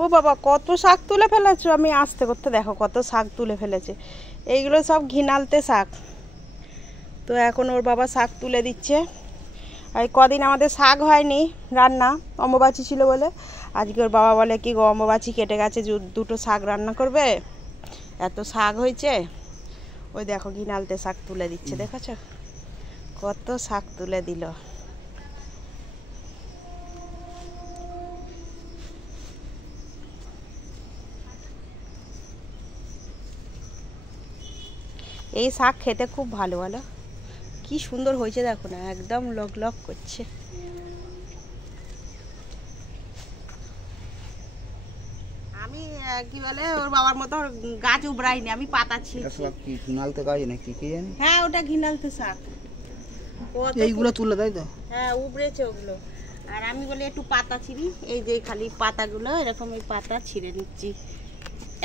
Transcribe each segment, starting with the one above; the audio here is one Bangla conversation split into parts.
ও বাবা, কত শাক তুলে ফেলেছো! আমি আস্তে করতে দেখো কত শাক তুলে ফেলেছে। এইগুলো সব ঘিনালতে শাক। তো এখন ওর বাবা শাক তুলে দিচ্ছে। আর কদিন আমাদের শাক হয়নি রান্না, অম্বুবাচী ছিল বলে। আজকে ওর বাবা বলে কি গো, অম্বুবাচী কেটে গেছে, দুটো শাক রান্না করবে, এত শাক হয়েছে। ওই দেখো ঘিনালতে শাক তুলে দিচ্ছে, দেখেছ কত শাক তুলে দিল। এই শাক খেতে খুব ভালো, বলো কি সুন্দর হয়েছে, দেখো না একদম লক লক করছে। আমি কি বলে ওর বাবার মতো গাছ উবরাইনি, আমি পাতা ছিঁড়ছি। কি ঘিনালতে গাছ নাকি কি জানি? হ্যাঁ, ওটা ঘিনালতে শাক। এইগুলো তুলে তাই তো? হ্যাঁ, উবরেছে ওগুলো। আর আমি বলি একটু পাতা ছিঁড়ি, এই যে খালি পাতাগুলো এরকম এই পাতা ছিঁড়ে নিচ্ছি।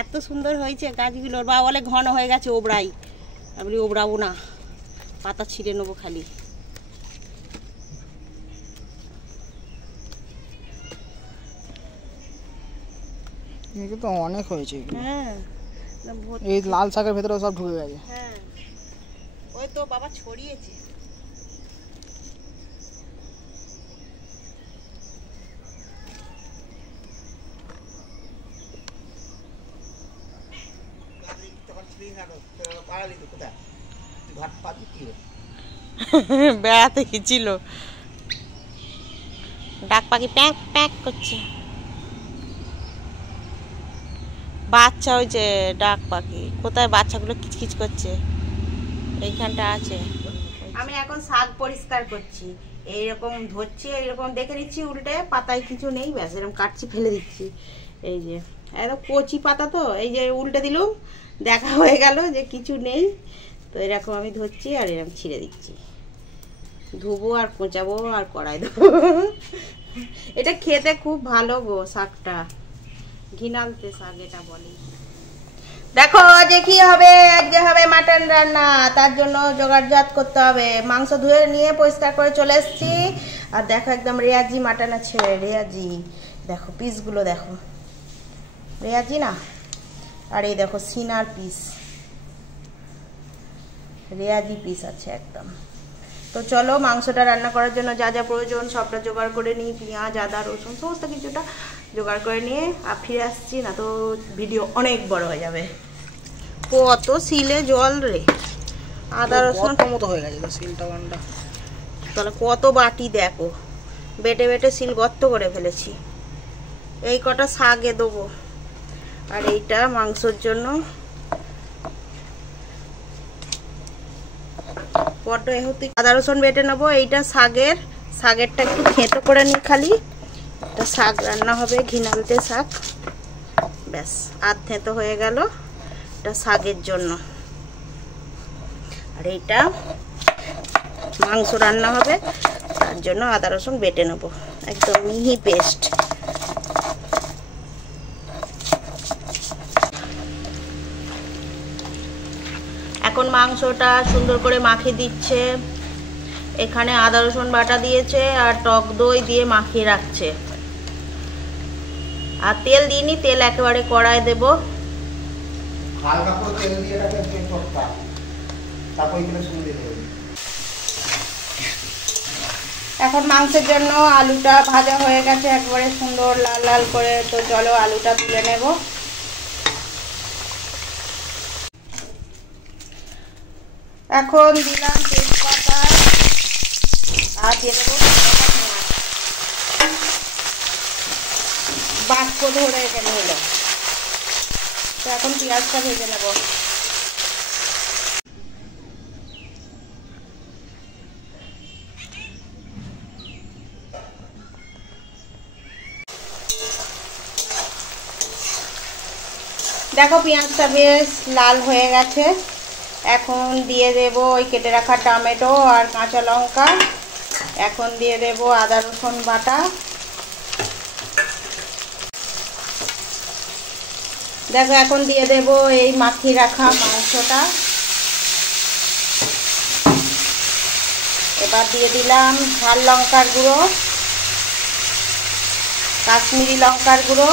এত সুন্দর হয়েছে গাছগুলো। ওর বাবা বলে ঘন হয়ে গেছে, ওবরাই। আমি বলি ওবরাবো না, পাতা ছিঁড়ে নেবো খালি। তো অনেক হয়েছে। হ্যাঁ, এই লাল শাকের ভেতরে সব ঢুকে গেছে। হ্যাঁ, ওই তো বাবা ছড়িয়েছে। বেড়াতে গেছিল, ডাক পাখি প্যাক প্যাক করছে। বাচ্চা হয়েছে ডাক পাখি, কোথায় বাচ্চাগুলো কিচকিচ করছে, এইখানটা আছে। আমি এখন শাক পরিষ্কার করছি, এইরকম ধরছি, এইরকম দেখে নিচ্ছি উল্টে, পাতায় কিছু নেই, ব্যাস এরকম কাটছি ফেলে দিচ্ছি। এই যে একদম কচি পাতা, তো এই যে উল্টে দিলুম, দেখা হয়ে গেল যে কিছু নেই। তো এরকম আমি ধরছি আর এরকম ছিঁড়ে দিচ্ছি, ধুবো আর কোচাবো আর কড়াই দেবো। এটা খেতে খুব ভালো গো শাকটা, ঘিনালতে শাক এটা বলে। দেখো যে কি হবে, আজকে হবে মাটন রান্না। তার জন্য জোগাড়জাত করতে হবে। মাংস ধুয়ে নিয়ে পরিষ্কার করে চলে এসেছি। আর দেখো একদম রেয়াজি মাটন আছে, রেয়াজি। দেখো পিসগুলো দেখো, রেয়াজি না। আর এই দেখো সিনার পিস, রেয়াজি পিস আছে একদম। তো চলো মাংসটা রান্না করার জন্য যা যা প্রয়োজন সবটা জোগাড় করে নিই। পেঁয়াজ, আদা, রসুন সমস্ত কিছুটা জোগাড় করে নিয়ে আর ফিরে আসছি, না তো ভিডিও অনেক বড় হয়ে যাবে। কত শিলে জল রে, আদা রসুন মতো হয়ে গেছে তো শিলটা বান্ডা। তাহলে কত বাটি দেখো, বেটে বেটে শিল গর্ত করে ফেলেছি। এই কটা শাকে দেবো, আর এইটা মাংসর জন্য বড্ড এহতি। আদা রসুন বেটে নেবো। এইটা শাকেরটা একটু থেঁতো করে নিই খালি। এটা শাক রান্না হবে, ঘিনালতে শাক, ব্যাস আধ থেঁতো হয়ে গেল। এটা শাকের জন্য। আর এইটা মাংস রান্না হবে, তার জন্য আদা রসুন বেটে নেবো, একদম মিহি পেস্ট। এখন মাংসটা সুন্দর করে মাখিয়ে দিচ্ছে। এখানে আদা রসুন বাটা দিয়েছে আর টক দই দিয়ে মাখিয়ে রাখছে। আর তেল দিইনি, তেল একেবারে কড়াই দেব। হালকা করে তেল দিয়ে রাখলে টকটা, তারপর এগুলো শুনে দিতে হবে। এখন মাংসের জন্য আলুটা ভাজা হয়ে গেছে একবারে সুন্দর লাল লাল করে। তো চলো আলুটা তুলে নেব। এখন দিলাম তেজপাতা আর দিয়ে দেবো বাষ্প ধরে এখানে হলো। তো এখন পেঁয়াজটা ভেজে নেব। দেখো পেঁয়াজটা বেশ লাল হয়ে গেছে। এখন দিয়ে দেব ওই কেটে রাখা টমেটো আর কাঁচা লঙ্কা। এখন দিয়ে দেব আদা রসুন বাটা। দেখো এখন দিয়ে দেব এই মাখিয়ে রাখা মাংসটা। এবার দিয়ে দিলাম ঝাল লঙ্কার গুঁড়ো। কাশ্মীরি লঙ্কার গুঁড়ো,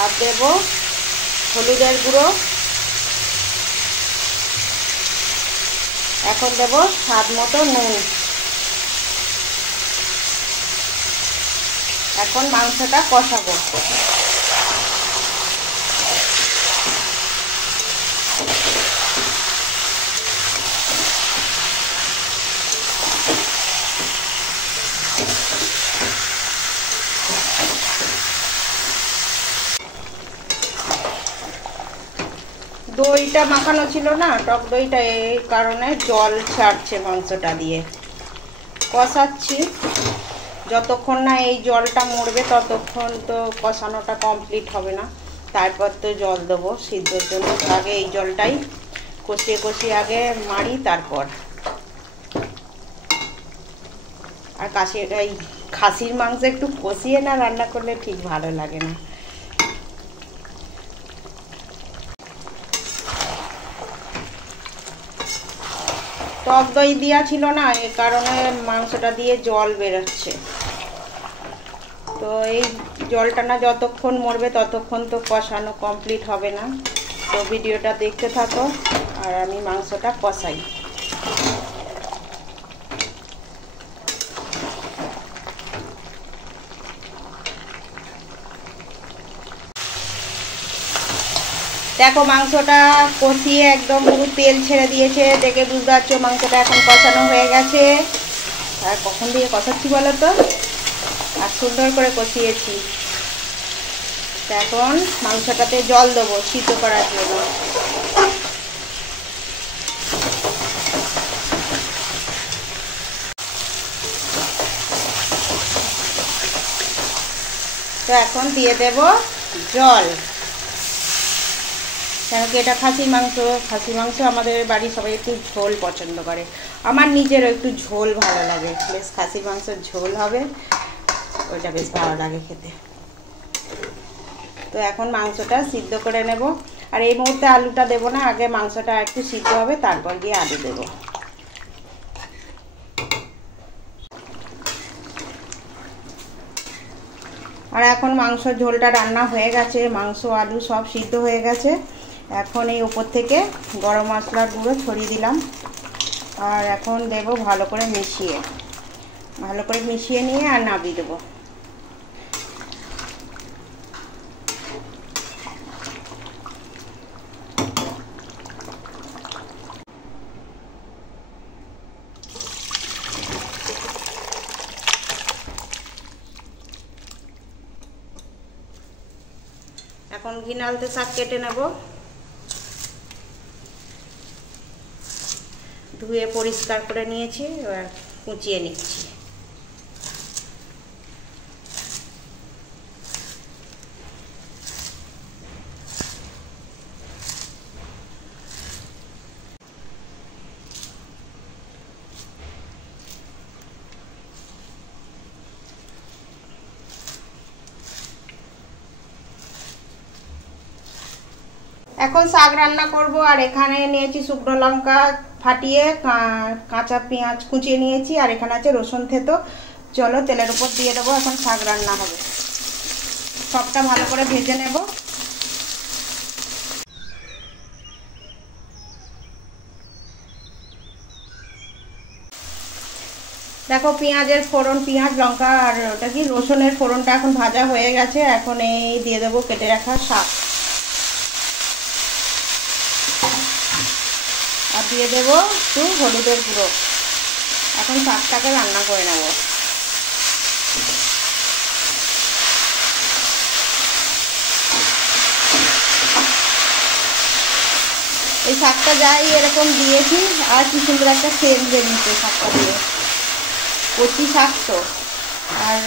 আর দেব হলুদের গুঁড়ো। এখন দেব স্বাদ মতো নুন। এখন মাংসটা কষাবো। দইটা মাখানো ছিল না, টক দইটা, এই কারণে জল ছাড়ছে মাংসটা দিয়ে। কষাচ্ছি, যতক্ষণ না এই জলটা মরবে ততক্ষণ তো কষানোটা কমপ্লিট হবে না। তারপর তো জল দেবো সিদ্ধর জন্য, আগে এই জলটাই কষিয়ে কষিয়ে আগে মারি তারপর। আর এই খাসির মাংস একটু কষিয়ে না রান্না করলে ঠিক ভালো লাগে না। টক দই দেওয়া ছিল না, এই কারণে মাংসটা দিয়ে জল বেরোচ্ছে। তো এই জলটা না যতক্ষণ মরবে ততক্ষণ তো কষানো কমপ্লিট হবে না। তো ভিডিওটা দেখতে থাকো আর আমি মাংসটা কষাই। দেখো মাংসটা কষিয়ে একদম পুরো তেল ছেড়ে দিয়েছে, দেখে বুঝতে পারছো মাংসটা এখন কষানো হয়ে গেছে। আর কখন দিয়ে কষাচ্ছি বলো তো, আর সুন্দর করে কষিয়েছি। এখন মাংসটাতে জল দেবো সিদ্ধ করার জন্য। তো এখন দিয়ে দেব জল, কেন কি এটা খাসির মাংস আমাদের বাড়ির সবাই একটু ঝোল পছন্দ করে। আমার নিজেরও একটু ঝোল ভালো লাগে, বেশ খাসির মাংসের ঝোল হবে, ওইটা বেশ ভালো লাগে খেতে। তো এখন মাংসটা সিদ্ধ করে নেব। আর এই মুহূর্তে আলুটা দেব না, আগে মাংসটা একটু সিদ্ধ হবে তারপর গিয়ে আলু দেব। আর এখন মাংসর ঝোলটা রান্না হয়ে গেছে, মাংস আলু সব সিদ্ধ হয়ে গেছে। এখন এই উপর থেকে গরম মশলার গুঁড়ো ছড়িয়ে দিলাম। আর এখন দেব ভালো করে মিশিয়ে নিয়ে আর নামিয়ে দেবো। এখন ঘিনালতে শাক কেটে নেব, ধুয়ে পরিষ্কার করে নিয়েছি, এবার কুচিয়ে নিচ্ছি। এখন শাক রান্না করব। আর এখানে নিয়েছি শুকনো লঙ্কা ফাটিয়ে, কাঁচা পেঁয়াজ কুচিয়ে নিয়েছি, আর এখানে আছে রসুন থেতো। চলো তেলের উপর দিয়ে দেবো, এখন শাক রান্না হবে। সবটা ভালো করে ভেজে নেব। দেখো পেঁয়াজের ফোড়ন, পেঁয়াজ লঙ্কা আর ওটা কি রসুনের ফোড়নটা এখন ভাজা হয়ে গেছে। এখন এই দিয়ে দেবো কেটে রাখা শাক, আর দিয়ে দেবো একটু হলুদের গুঁড়ো। এখন শাকটাকে রান্না করে নেব। এই শাকটা যাই এরকম দিয়েছি, আর কি সুন্দর একটা সেন্ট বেরিয়েছে শাকটা দিয়ে। কচি শাক তো। আর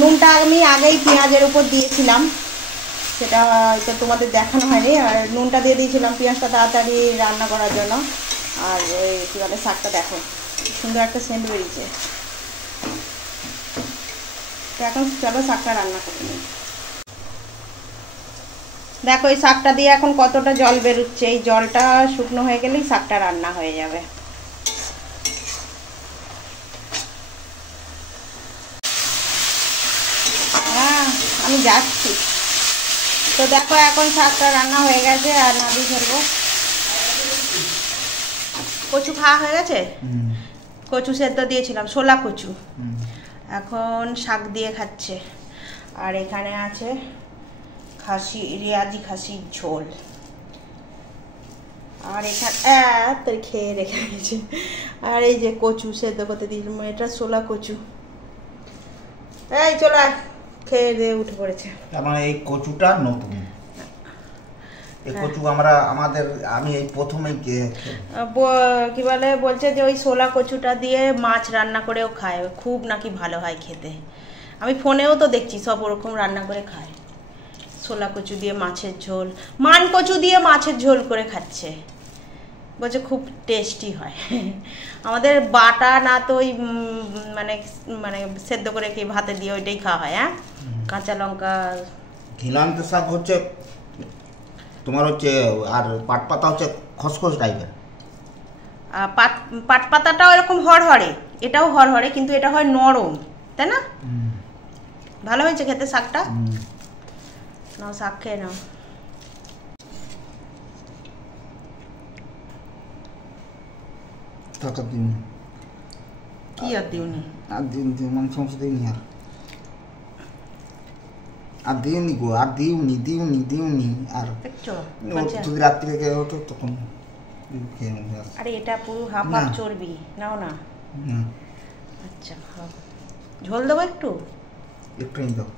নুনটা আমি আগেই পেঁয়াজের উপর দিয়েছিলাম, সেটা হয়তো তোমাদের দেখানো হয়নি। আর নুনটা দিয়ে দিয়েছিলাম পেঁয়াজটা তাড়াতাড়ি রান্না করার জন্য। আর ওই কী বলে শাকটা দেখো সুন্দর একটা সেন্ট বেরিয়েছে। তো এখন চলো শাকটা রান্না করে নিই। দেখো এই শাকটা দিয়ে এখন কতটা জল বেরোচ্ছে, এই জলটা শুকনো হয়ে গেলেই শাকটা রান্না হয়ে যাবে। আমি যাচ্ছি। তো দেখো এখন শাকটা রান্না হয়ে গেছে আর নাড়িয়ে ফেলবো। কচু খাওয়া হয়ে গেছে, কচু সেদ্ধ দিয়েছিলাম, ছোলা কচু। এখন শাক দিয়ে খাচ্ছে। আর এখানে আছে খাসি, রেয়াজি খাসির ঝোল। আর এখানে তো খেয়ে রেখে গেছে। আর এই যে কচু সেদ্ধ করতে দিয়েছিলাম, এটা ছোলা কচু। এই চলে খেয়ে দিয়ে উঠে পড়েছে। মানে এই কচুটা নতুন, এই কচু আমি এই প্রথমেই কি বলে বলছে যে ওই ছোলা কচুটা দিয়ে মাছ রান্না করেও খায়, খুব নাকি ভালো হয় খেতে। আমি ফোনেও তো দেখছি সব ওরকম রান্না করে খায়, ছোলা কচু দিয়ে মাছের ঝোল, মান কচু দিয়ে মাছের ঝোল করে খাচ্ছে, বলছে খুব টেস্টি হয়। আমাদের বাটা না তো ওই মানে মানে সেদ্ধ করে কি ভাতে দিয়ে ওইটাই খাওয়া হয়। হ্যাঁ, কাঁচা লঙ্কা। ঘিলান্ত শাক হচ্ছে তোমার হচ্ছে, আর পাট পাতা হচ্ছে খসখস টাইপের। পাট পাতাটাও এরকম হড়হড়ে, এটাও হড়হড়ে, কিন্তু এটা হয় নরম, তাই না? ভালো হয়েছে খেতে শাকটা। নাও শাক খেয়ে নাও। টাকা দিন কি আর দিওনি? আর দিন মাংস মাংস দিইনি, আর দিওনি গো, আর দিওনি আর দেখছো যদি রাত্রি থেকে ওঠো তখন খেয়ে নেবে। আরে এটা পুরো হাফ হাফ চর্বি, নাও না। আচ্ছা খাও। ঝোল দেবো একটু, একটু দাও,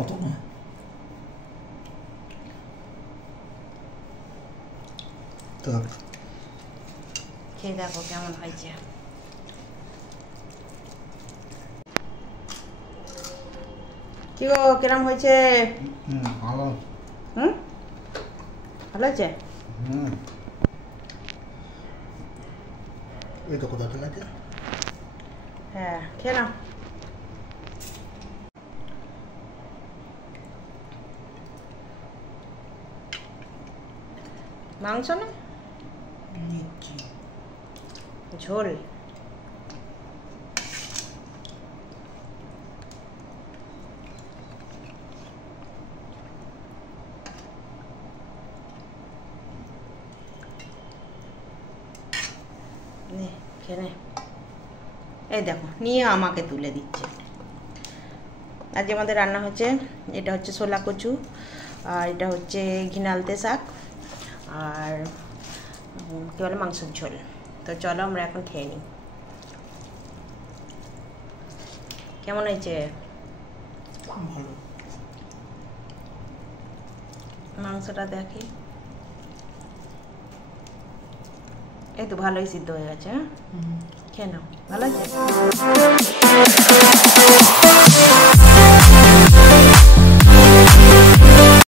অত না। খেয়ে দেখো কেমন হয়েছে। কি গো কিরম হয়েছে? ভালো। ভালো আছে। এই তো কোথা থেকে আছে? হ্যাঁ খেয়ে নাও। মাংস না ঝোল। খেয়ে এই দেখো নিয়ে আমাকে তুলে দিচ্ছে। আজকে আমাদের রান্না হচ্ছে, এটা হচ্ছে ছোলা কচু, আর এটা হচ্ছে ঘিনালতে শাক, আর কী বলে মাংসের ঝোল। তো চলো আমরা এখন খেয়ে নিই। কেমন হয়েছে? মাংসটা দেখি, এই তো ভালোই সিদ্ধ হয়ে গেছে। হ্যাঁ খেয়ে নাও, ভালো আছে।